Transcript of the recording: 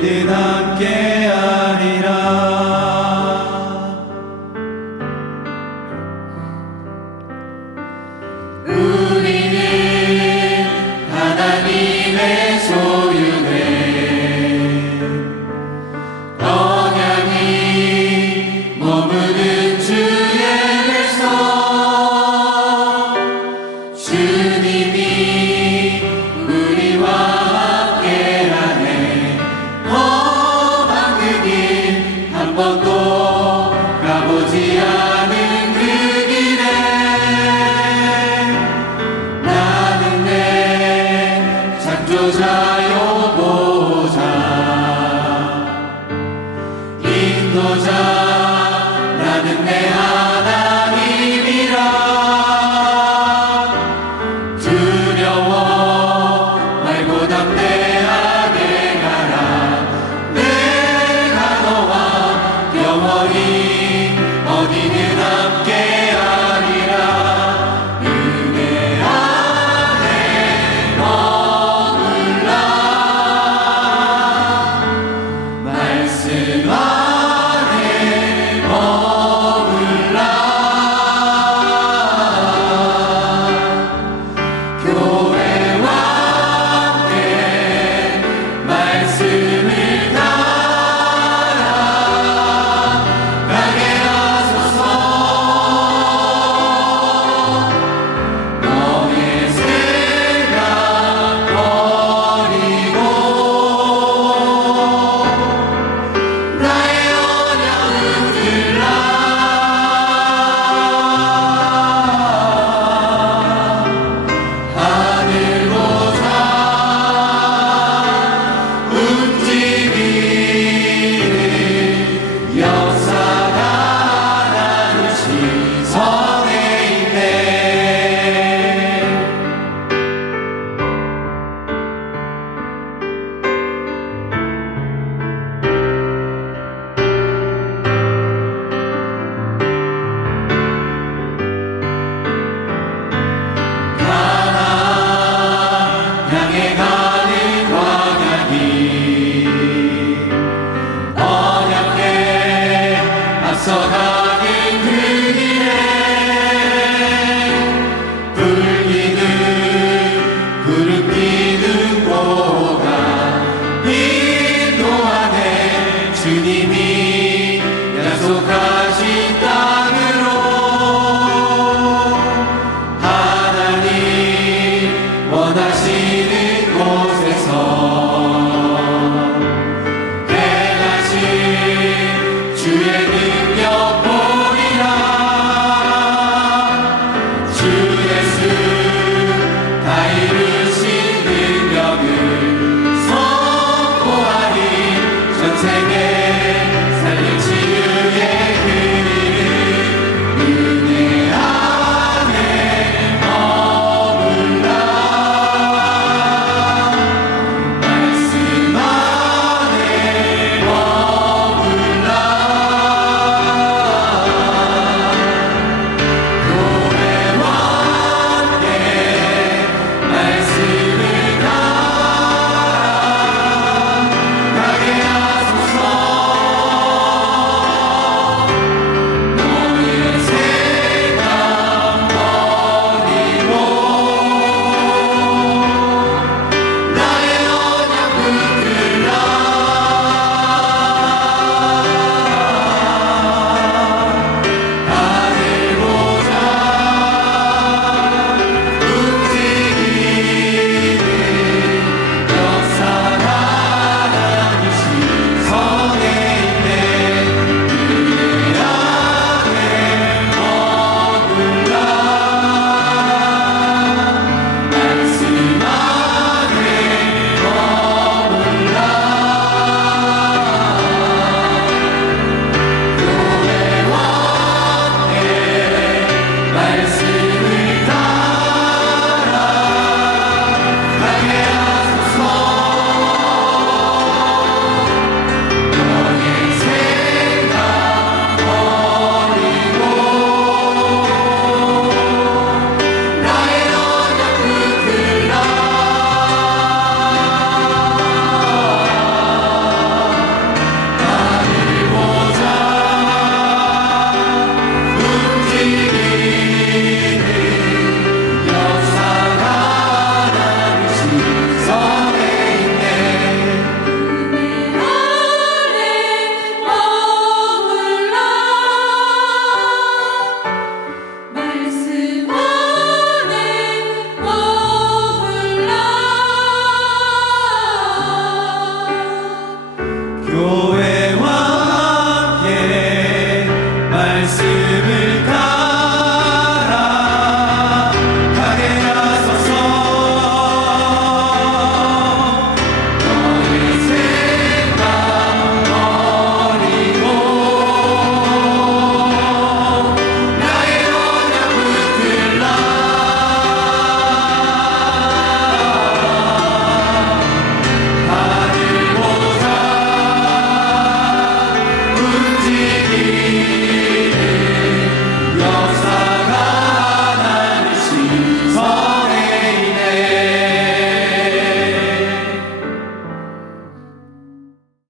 でな Hosanna. 앞서가는 그 길에 불기는 구름 피는 고가 인도하네. 주님이 약속하 Recebe cada